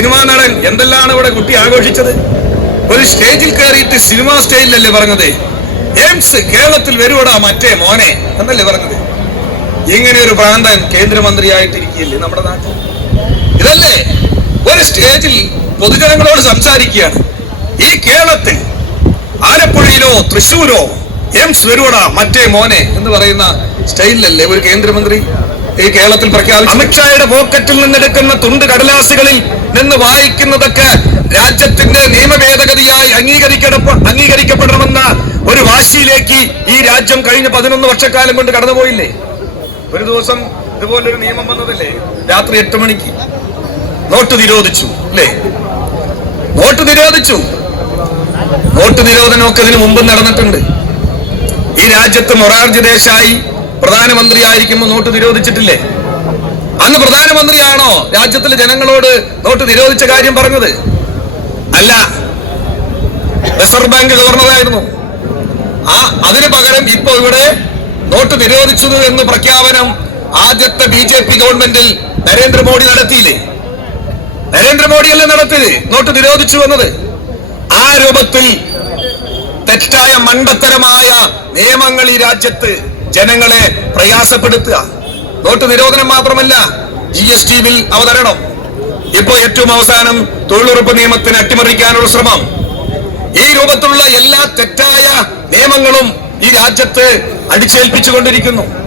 Cinema നടൻ എന്തെല്ലാം ഇവിടെ കുട്ടി ആഘോഷിച്ചത്? ഒരു സ്റ്റേജിൽ കയറിയിട്ട് സിനിമാ സ്റ്റേജിലല്ലേ പറഞ്ഞത്? എയിംസ് കേരളത്തിൽ വരുവടാ മറ്റേ മോനെ എന്നല്ലേ പറഞ്ഞത്? ഇങ്ങനെ ഒരു പ്രാന്തൻ കേന്ദ്രമന്ത്രിയായിട്ടിരിക്കുകയല്ലേ നമ്മുടെ നാട്ടിൽ? ഇതല്ലേ? ഒരു സ്റ്റേജിൽ പൊതുജനങ്ങളോട് സംസാരിക്കുകയാണ്. ഈ കേരളത്തിൽ ആലപ്പുഴയിലോ തൃശ്ശൂരോ എംസ് വരുവടാ മറ്റേ മോനെ എന്ന് പറയുന്ന സ്റ്റൈലിലല്ലേ? ഒരു കേന്ദ്രമന്ത്രി ഈ കേരളത്തിൽ പ്രഖ്യാപിച്ചു അമിത്ഷായുടെ പോക്കറ്റിൽ നിന്നെടുക്കുന്ന തുണ്ട് കടലാസുകളിൽ നിന്ന് വായിക്കുന്നതൊക്കെ രാജ്യത്തിന്റെ നിയമ ഭേദഗതിയായി അംഗീകരിക്കടപ്പ അംഗീകരിക്കപ്പെടണമെന്ന ഒരു വാശിയിലേക്ക് ഈ രാജ്യം കഴിഞ്ഞ പതിനൊന്ന് വർഷക്കാലം കൊണ്ട് കടന്നുപോയില്ലേ? ഒരു ദിവസം ഇതുപോലൊരു നിയമം വന്നതല്ലേ? രാത്രി എട്ട് മണിക്ക്. നോട്ട് നിരോധിച്ചു അല്ലേ? നോട്ട് നിരോധിച്ചു. നോട്ട് നിരോധനമൊക്കെ ഇതിനു മുമ്പ് നടന്നിട്ടുണ്ട്. ഈ രാജ്യത്ത് മൊറാർജി ദേശായി പ്രധാനമന്ത്രിയായിരിക്കുമ്പോൾ നോട്ട് നിരോധിച്ചിട്ടില്ലേ? അന്ന് പ്രധാനമന്ത്രിയാണോ രാജ്യത്തിലെ ജനങ്ങളോട് നോട്ട് നിരോധിച്ച കാര്യം പറഞ്ഞത്? അല്ല. റിസർവ് ബാങ്ക് ഗവർണറായിരുന്നു. ആ അതിന് പകരം ഇപ്പോ ഇവിടെ നോട്ട് നിരോധിച്ചു എന്ന് പ്രഖ്യാപനം ആദ്യത്തെ ബി ജെ പി ഗവൺമെന്റിൽ നരേന്ദ്രമോദി നടത്തിയില്ലേ? നരേന്ദ്രമോദിയല്ലേ നടത്തിയത്? നോട്ട് നിരോധിച്ചു എന്നത് ആ രൂപത്തിൽ തെറ്റായ മണ്ടത്തരമായ നിയമങ്ങൾ ഈ രാജ്യത്ത് ജനങ്ങളെ പ്രയാസപ്പെടുത്തുക. നോട്ട് നിരോധനം മാത്രമല്ല ജി എസ് ടി ബിൽ അവതരണം. ഇപ്പോൾ ഏറ്റവും അവസാനം തൊഴിലുറപ്പ് നിയമത്തിന് അട്ടിമറിക്കാനുള്ള ശ്രമം. ഈ രൂപത്തിലുള്ള എല്ലാ തെറ്റായ നിയമങ്ങളും ഈ രാജ്യത്ത് അടിച്ചേൽപ്പിച്ചുകൊണ്ടിരിക്കുന്നു.